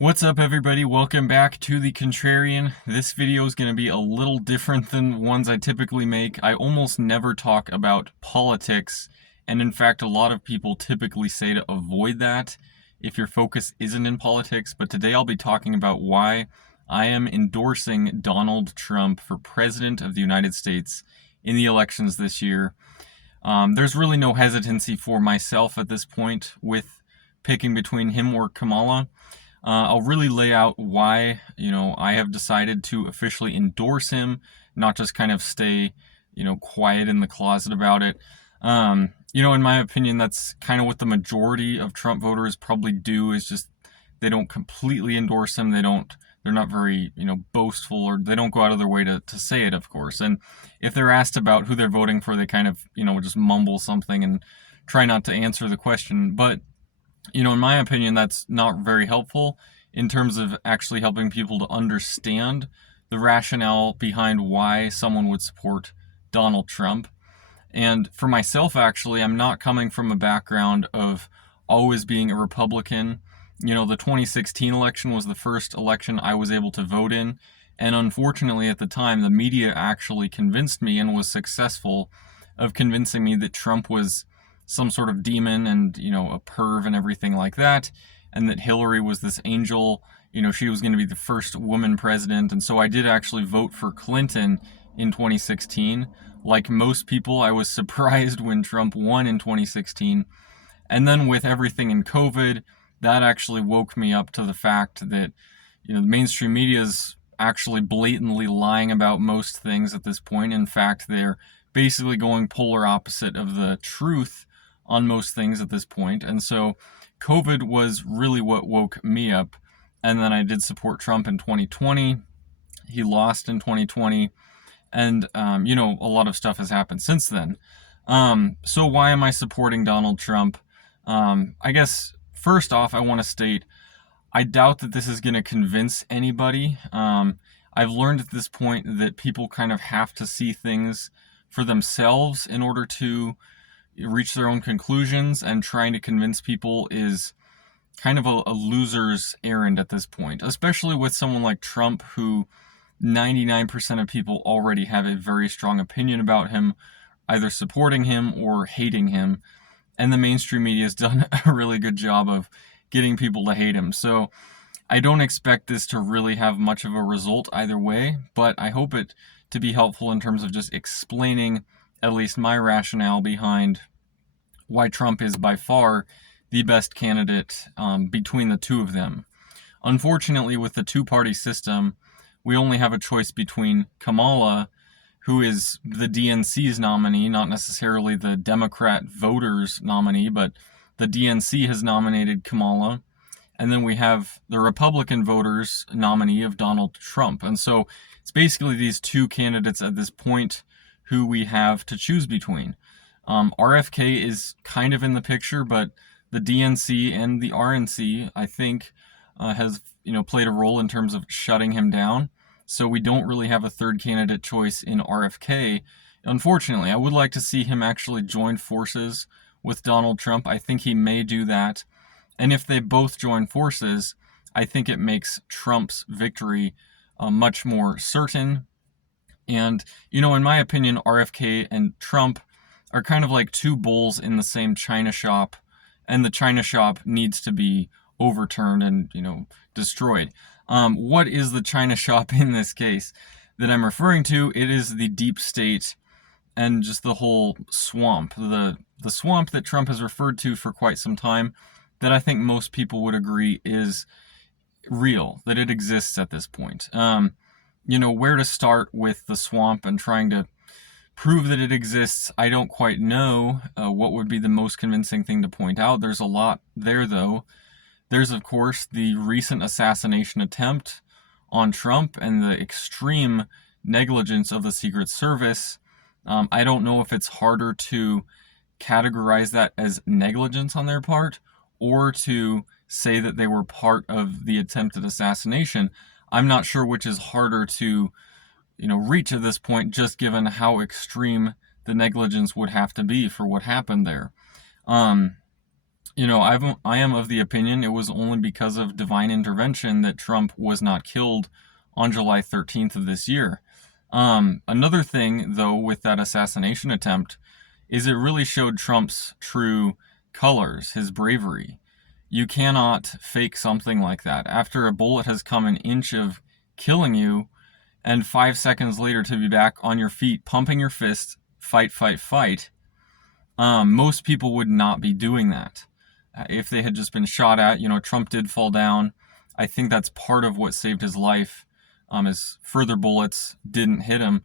What's up, everybody? Welcome back to The Contrarian. This video is going to be a little different than ones I typically make. I almost never talk about politics, and in fact, a lot of people typically say to avoid that if your focus isn't in politics, but today I'll be talking about why I am endorsing Donald Trump for President of the United States in the elections this year. There's really no hesitancy for myself at this point with picking between him or Kamala. I'll really lay out why, I have decided to officially endorse him, not just kind of stay, quiet in the closet about it. In my opinion, that's kind of what the majority of Trump voters probably do, is just they don't completely endorse him. They're not very, boastful, or they don't go out of their way to say it, of course. And if they're asked about who they're voting for, they kind of, just mumble something and try not to answer the question. But in my opinion, that's not very helpful in terms of actually helping people to understand the rationale behind why someone would support Donald Trump. And for myself, actually, I'm not coming from a background of always being a Republican. The 2016 election was the first election I was able to vote in. And unfortunately, at the time, the media actually convinced me and was successful of convincing me that Trump was some sort of demon and, a perv and everything like that, and that Hillary was this angel, she was going to be the first woman president. And so I did actually vote for Clinton in 2016. Like most people, I was surprised when Trump won in 2016. And then with everything in COVID, that actually woke me up to the fact that, the mainstream media is actually blatantly lying about most things at this point. In fact, they're basically going polar opposite of the truth on most things at this point. And so COVID was really what woke me up. And then I did support Trump in 2020. He lost in 2020. And, a lot of stuff has happened since then. So why am I supporting Donald Trump? I guess, first off, I want to state, I doubt that this is going to convince anybody. I've learned at this point that people kind of have to see things for themselves in order to reach their own conclusions, and trying to convince people is kind of a loser's errand at this point, especially with someone like Trump, who 99% of people already have a very strong opinion about him, either supporting him or hating him. And the mainstream media has done a really good job of getting people to hate him. So I don't expect this to really have much of a result either way, but I hope it to be helpful in terms of just explaining at least my rationale behind why Trump is by far the best candidate between the two of them. Unfortunately, with the two-party system, we only have a choice between Kamala, who is the DNC's nominee, not necessarily the Democrat voters' nominee, but the DNC has nominated Kamala. And then we have the Republican voters' nominee of Donald Trump. And so it's basically these two candidates at this point who we have to choose between. RFK is kind of in the picture, but the DNC and the RNC, I think, has played a role in terms of shutting him down. So we don't really have a third candidate choice in RFK. Unfortunately, I would like to see him actually join forces with Donald Trump. I think he may do that. And if they both join forces, I think it makes Trump's victory much more certain. And, in my opinion, RFK and Trump are kind of like two bulls in the same china shop, and the china shop needs to be overturned and, destroyed. What is the china shop in this case that I'm referring to? It is the deep state and just the whole swamp, the swamp that Trump has referred to for quite some time, that I think most people would agree is real, that it exists at this point. Where to start with the swamp and trying to prove that it exists, I don't quite know what would be the most convincing thing to point out. There's a lot there, though. There's, of course, the recent assassination attempt on Trump and the extreme negligence of the Secret Service. I don't know if it's harder to categorize that as negligence on their part, or to say that they were part of the attempted assassination. I'm not sure which is harder to reach at this point, just given how extreme the negligence would have to be for what happened there. I am of the opinion it was only because of divine intervention that Trump was not killed on July 13th of this year. Another thing, though, with that assassination attempt is it really showed Trump's true colors, his bravery. You cannot fake something like that. After a bullet has come an inch of killing you, and 5 seconds later to be back on your feet, pumping your fist, fight, fight, fight, most people would not be doing that. If they had just been shot at, Trump did fall down. I think that's part of what saved his life. His further bullets didn't hit him.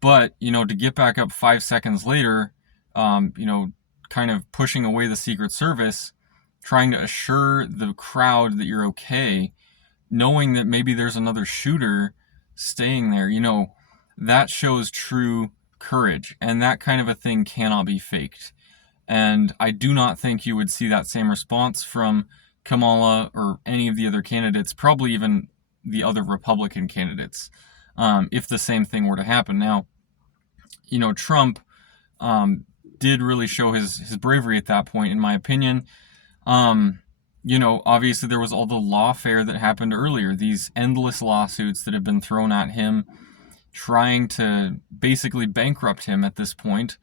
But, to get back up 5 seconds later, kind of pushing away the Secret Service, trying to assure the crowd that you're okay, knowing that maybe there's another shooter staying there, that shows true courage. And that kind of a thing cannot be faked. And I do not think you would see that same response from Kamala or any of the other candidates, probably even the other Republican candidates, if the same thing were to happen. Now, Trump did really show his bravery at that point, in my opinion. Obviously there was all the lawfare that happened earlier, these endless lawsuits that have been thrown at him, trying to basically bankrupt him at this point,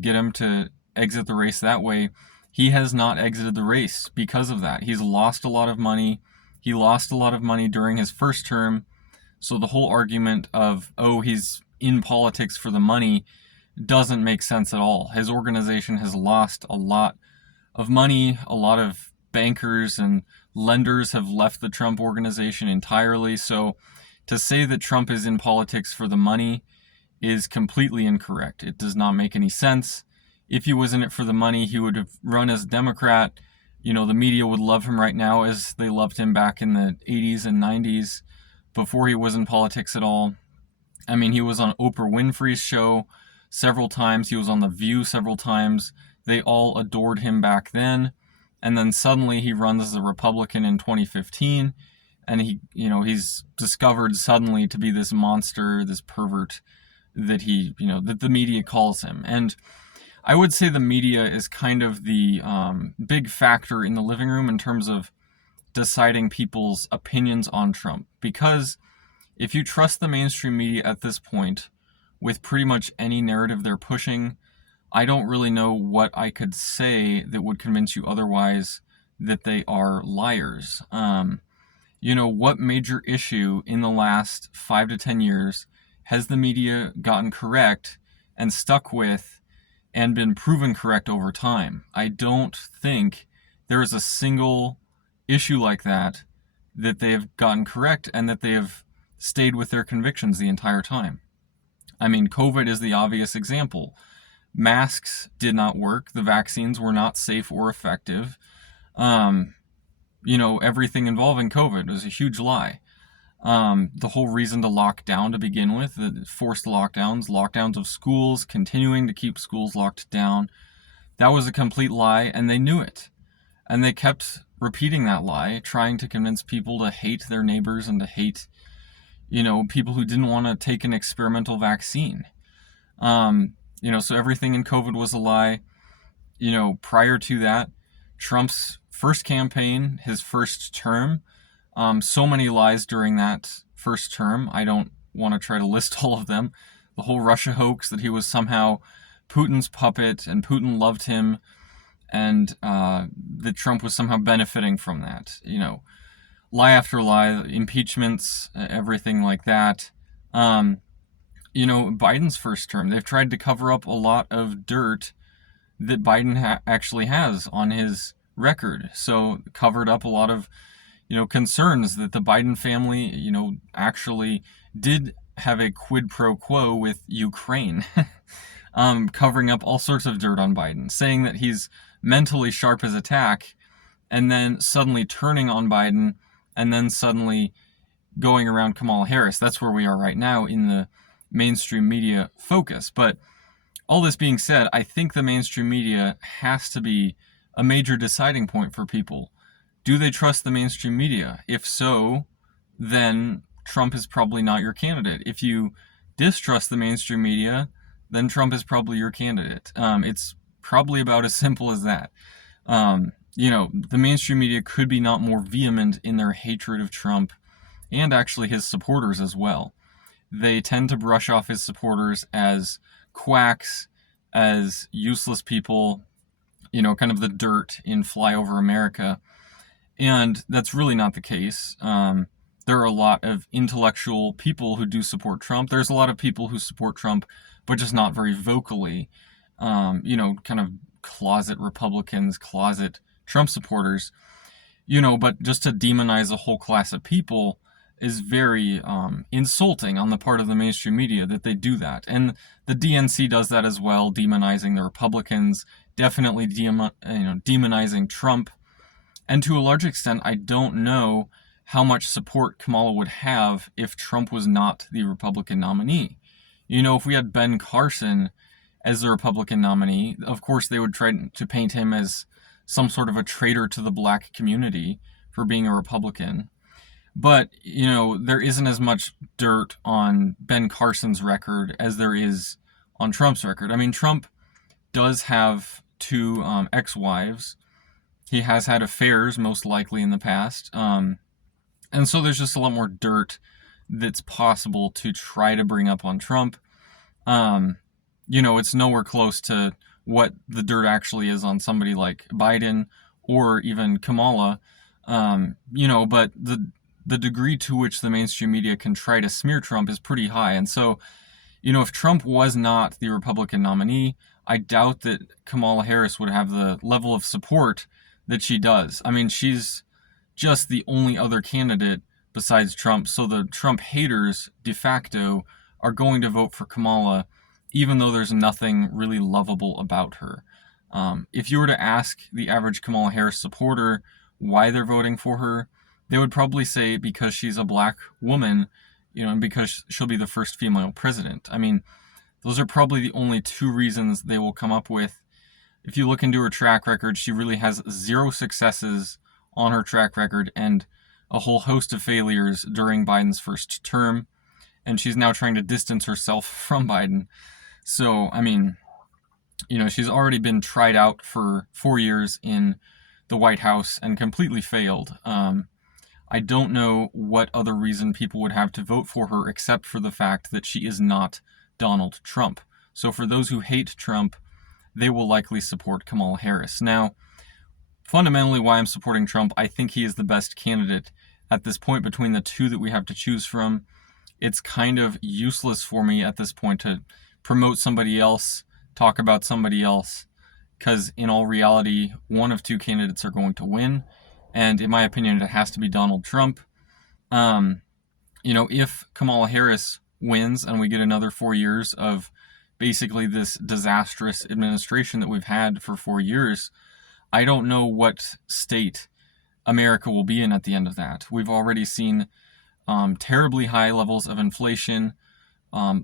get him to exit the race that way. He has not exited the race because of that. He's lost a lot of money. He lost a lot of money during his first term. So the whole argument of, he's in politics for the money doesn't make sense at all. His organization has lost a lot of money. A lot of bankers and lenders have left the Trump organization entirely. So to say that Trump is in politics for the money is completely incorrect. It does not make any sense. If he was in it for the money, he would have run as a Democrat. The media would love him right now as they loved him back in the 80s and 90s before he was in politics at all. I mean, he was on Oprah Winfrey's show several times. He was on The View several times. They all adored him back then. And then suddenly he runs as a Republican in 2015. And he's discovered suddenly to be this monster, this pervert that that the media calls him. And I would say the media is kind of the big factor in the living room in terms of deciding people's opinions on Trump. Because if you trust the mainstream media at this point, with pretty much any narrative they're pushing, I don't really know what I could say that would convince you otherwise that they are liars. What major issue in the last 5 to 10 years has the media gotten correct and stuck with and been proven correct over time? I don't think there is a single issue like that they have gotten correct and that they have stayed with their convictions the entire time. I mean, COVID is the obvious example. Masks did not work. The vaccines were not safe or effective. Everything involving COVID was a huge lie. The whole reason to lock down to begin with, the forced lockdowns of schools, continuing to keep schools locked down, that was a complete lie, and they knew it. And they kept repeating that lie, trying to convince people to hate their neighbors and to hate, people who didn't want to take an experimental vaccine. So everything in COVID was a lie. Prior to that, Trump's first campaign, his first term, so many lies during that first term. I don't want to try to list all of them. The whole Russia hoax, that he was somehow Putin's puppet and Putin loved him, and that Trump was somehow benefiting from that. Lie after lie, impeachments, everything like that. Biden's first term, they've tried to cover up a lot of dirt that Biden actually has on his record. So covered up a lot of, concerns that the Biden family, actually did have a quid pro quo with Ukraine, covering up all sorts of dirt on Biden, saying that he's mentally sharp as a tack, and then suddenly turning on Biden, and then suddenly going around Kamala Harris. That's where we are right now in the mainstream media focus. But all this being said, I think the mainstream media has to be a major deciding point for people. Do they trust the mainstream media? If so, then Trump is probably not your candidate. If you distrust the mainstream media, then Trump is probably your candidate. It's probably about as simple as that. the mainstream media could be not more vehement in their hatred of Trump and actually his supporters as well. They tend to brush off his supporters as quacks, as useless people, kind of the dirt in Flyover America. And that's really not the case. There are a lot of intellectual people who do support Trump. There's a lot of people who support Trump, but just not very vocally. Kind of closet Republicans, closet Trump supporters. But just to demonize a whole class of people is very insulting on the part of the mainstream media that they do that. And the DNC does that as well, demonizing the Republicans, definitely demonizing Trump. And to a large extent, I don't know how much support Kamala would have if Trump was not the Republican nominee. If we had Ben Carson as the Republican nominee, of course they would try to paint him as some sort of a traitor to the black community for being a Republican. But, there isn't as much dirt on Ben Carson's record as there is on Trump's record. I mean, Trump does have two ex-wives. He has had affairs, most likely, in the past. And so there's just a lot more dirt that's possible to try to bring up on Trump. It's nowhere close to what the dirt actually is on somebody like Biden or even Kamala. But the degree to which the mainstream media can try to smear Trump is pretty high. And so, if Trump was not the Republican nominee, I doubt that Kamala Harris would have the level of support that she does. I mean, she's just the only other candidate besides Trump. So the Trump haters de facto are going to vote for Kamala, even though there's nothing really lovable about her. If you were to ask the average Kamala Harris supporter why they're voting for her, they would probably say because she's a black woman, and because she'll be the first female president. I mean, those are probably the only two reasons they will come up with. If you look into her track record, she really has 0 successes on her track record and a whole host of failures during Biden's first term. And she's now trying to distance herself from Biden. So, I mean, she's already been tried out for 4 years in the White House and completely failed. I don't know what other reason people would have to vote for her except for the fact that she is not Donald Trump. So for those who hate Trump, they will likely support Kamala Harris. Now, fundamentally why I'm supporting Trump, I think he is the best candidate at this point between the two that we have to choose from. It's kind of useless for me at this point to promote somebody else, talk about somebody else, because in all reality, one of two candidates are going to win. And in my opinion, it has to be Donald Trump. If Kamala Harris wins and we get another 4 years of basically this disastrous administration that we've had for 4 years, I don't know what state America will be in at the end of that. We've already seen terribly high levels of inflation,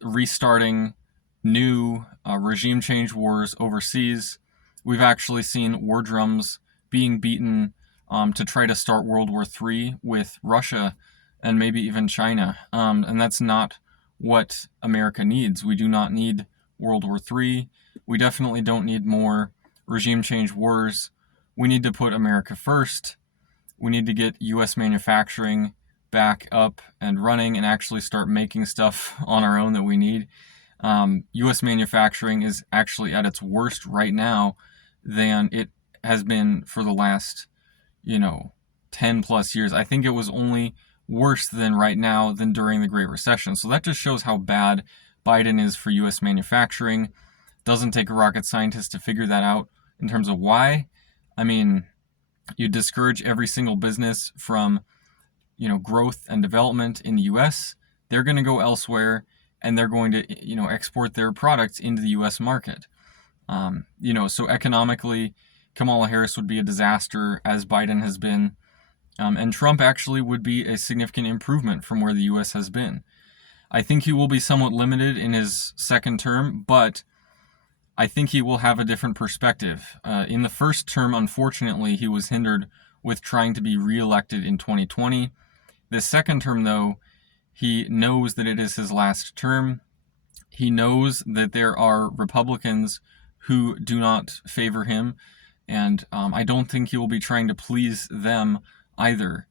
restarting new regime change wars overseas. We've actually seen war drums being beaten to try to start World War III with Russia and maybe even China. And that's not what America needs. We do not need World War III. We definitely don't need more regime change wars. We need to put America first. We need to get U.S. manufacturing back up and running and actually start making stuff on our own that we need. U.S. manufacturing is actually at its worst right now than it has been for the last 10 plus years. I think it was only worse than right now than during the Great Recession. So that just shows how bad Biden is for U.S. manufacturing. Doesn't take a rocket scientist to figure that out in terms of why. I mean, you discourage every single business from, growth and development in the U.S. They're going to go elsewhere and they're going to, export their products into the U.S. market. So economically, Kamala Harris would be a disaster, as Biden has been. And Trump actually would be a significant improvement from where the U.S. has been. I think he will be somewhat limited in his second term, but I think he will have a different perspective. In the first term, unfortunately, he was hindered with trying to be reelected in 2020. The second term, though, he knows that it is his last term. He knows that there are Republicans who do not favor him. And I don't think he will be trying to please them either.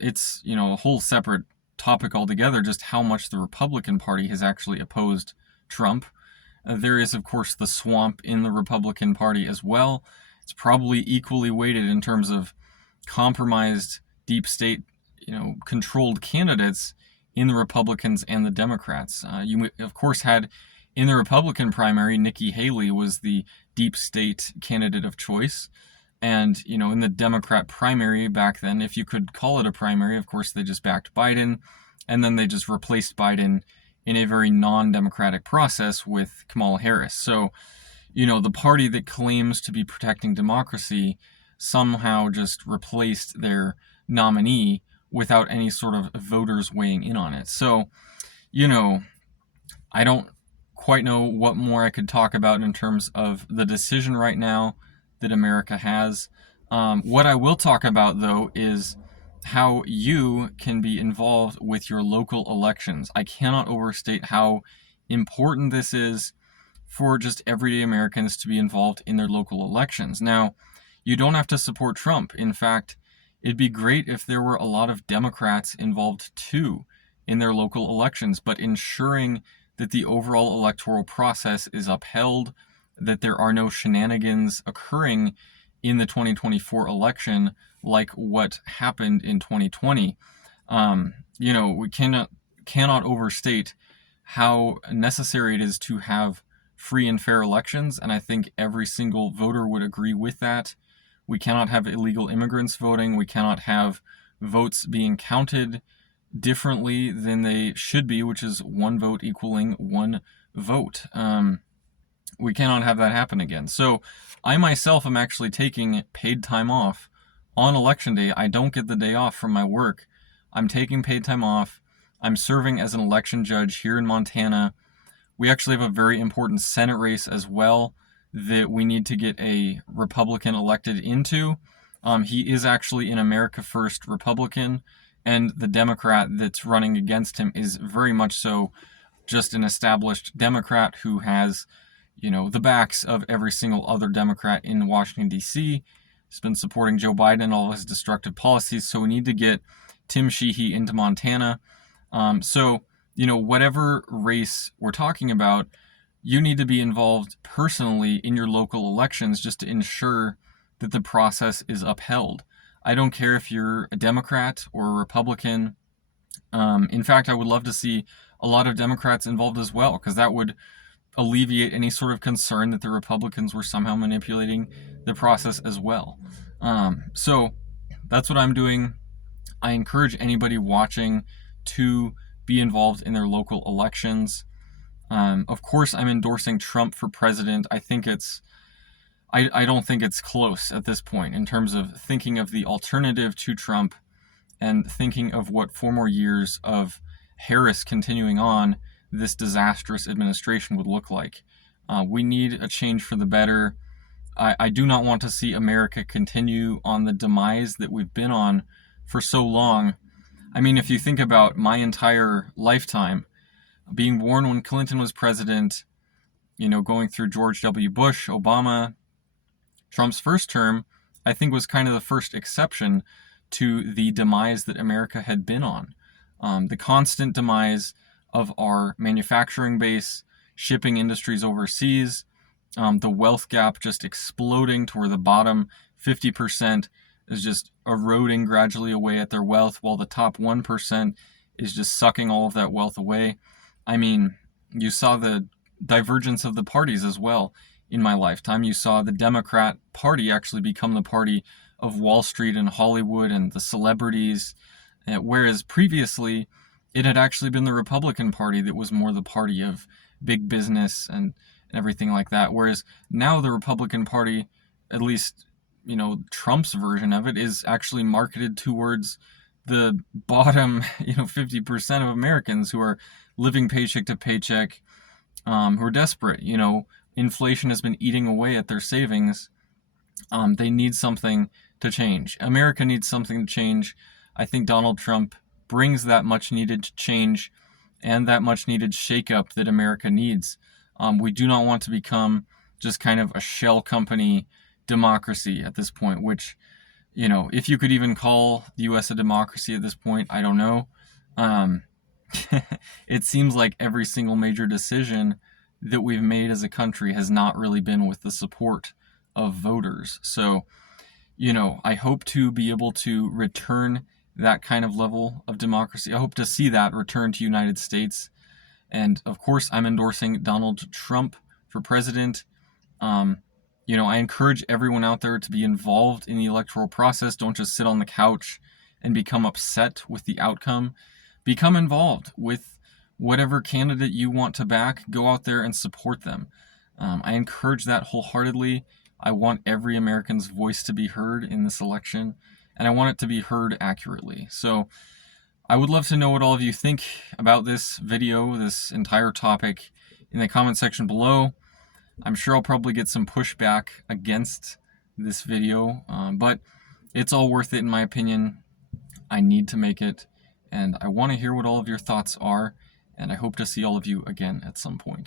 It's, a whole separate topic altogether, just how much the Republican Party has actually opposed Trump. There is, of course, the swamp in the Republican Party as well. It's probably equally weighted in terms of compromised, deep state, controlled candidates in the Republicans and the Democrats. You, of course, had in the Republican primary, Nikki Haley was the deep state candidate of choice. And, in the Democrat primary back then, if you could call it a primary, of course, they just backed Biden. And then they just replaced Biden in a very non-democratic process with Kamala Harris. So, the party that claims to be protecting democracy somehow just replaced their nominee without any sort of voters weighing in on it. So, I don't quite know what more I could talk about in terms of the decision right now that America has. What I will talk about, though, is how you can be involved with your local elections. I cannot overstate how important this is for just everyday Americans to be involved in their local elections. Now, you don't have to support Trump. In fact, it'd be great if there were a lot of Democrats involved too in their local elections, but ensuring that the overall electoral process is upheld, that there are no shenanigans occurring in the 2024 election like what happened in 2020. We cannot overstate how necessary it is to have free and fair elections, and I think every single voter would agree with that. We cannot have illegal immigrants voting. We cannot have votes being counted differently than they should be, which is one vote equaling one vote. We cannot have that happen again. So I myself am actually taking paid time off on election day. I don't get the day off from my work. I'm taking paid time off. I'm serving as an election judge here in Montana. We actually have a very important Senate race as well that we need to get a Republican elected into. He is actually an America First Republican, and the Democrat that's running against him is very much so just an established Democrat who has, the backs of every single other Democrat in Washington, D.C. He's been supporting Joe Biden and all of his destructive policies, so we need to get Tim Sheehy into Montana. Whatever race we're talking about, you need to be involved personally in your local elections just to ensure that the process is upheld. I don't care if you're a Democrat or a Republican. In fact, I would love to see a lot of Democrats involved as well, because that would alleviate any sort of concern that the Republicans were somehow manipulating the process as well. So that's what I'm doing. I encourage anybody watching to be involved in their local elections. Of course, I'm endorsing Trump for president. I don't think it's close at this point in terms of thinking of the alternative to Trump and thinking of what 4 more years of Harris continuing on this disastrous administration would look like. We need a change for the better. I do not want to see America continue on the demise that we've been on for so long. I mean, if you think about my entire lifetime, being born when Clinton was president, going through George W. Bush, Obama, Trump's first term, I think was kind of the first exception to the demise that America had been on. The constant demise of our manufacturing base, shipping industries overseas, the wealth gap just exploding to where the bottom 50% is just eroding gradually away at their wealth, while the top 1% is just sucking all of that wealth away. I mean, you saw the divergence of the parties as well in my lifetime. You saw the Democrat Party actually become the party of Wall Street and Hollywood and the celebrities, whereas previously it had actually been the Republican Party that was more the party of big business and everything like that. Whereas now the Republican Party, at least, Trump's version of it, is actually marketed towards the bottom, 50% of Americans who are living paycheck to paycheck, who are desperate. Inflation has been eating away at their savings. They need something to change. America needs something to change. I think Donald Trump brings that much needed change and that much needed shakeup that America needs. We do not want to become just kind of a shell company, democracy at this point, which, if you could even call the US a democracy at this point, I don't know. It seems like every single major decision that we've made as a country has not really been with the support of voters. So, I hope to be able to return that kind of level of democracy. I hope to see that return to United States. And of course, I'm endorsing Donald Trump for president. I encourage everyone out there to be involved in the electoral process. Don't just sit on the couch and become upset with the outcome. Become involved with whatever candidate you want to back. Go out there and support them. I encourage that wholeheartedly. I want every American's voice to be heard in this election, and I want it to be heard accurately. So I would love to know what all of you think about this video, this entire topic, in the comment section below. I'm sure I'll probably get some pushback against this video, but it's all worth it in my opinion. I need to make it, and I want to hear what all of your thoughts are, and I hope to see all of you again at some point.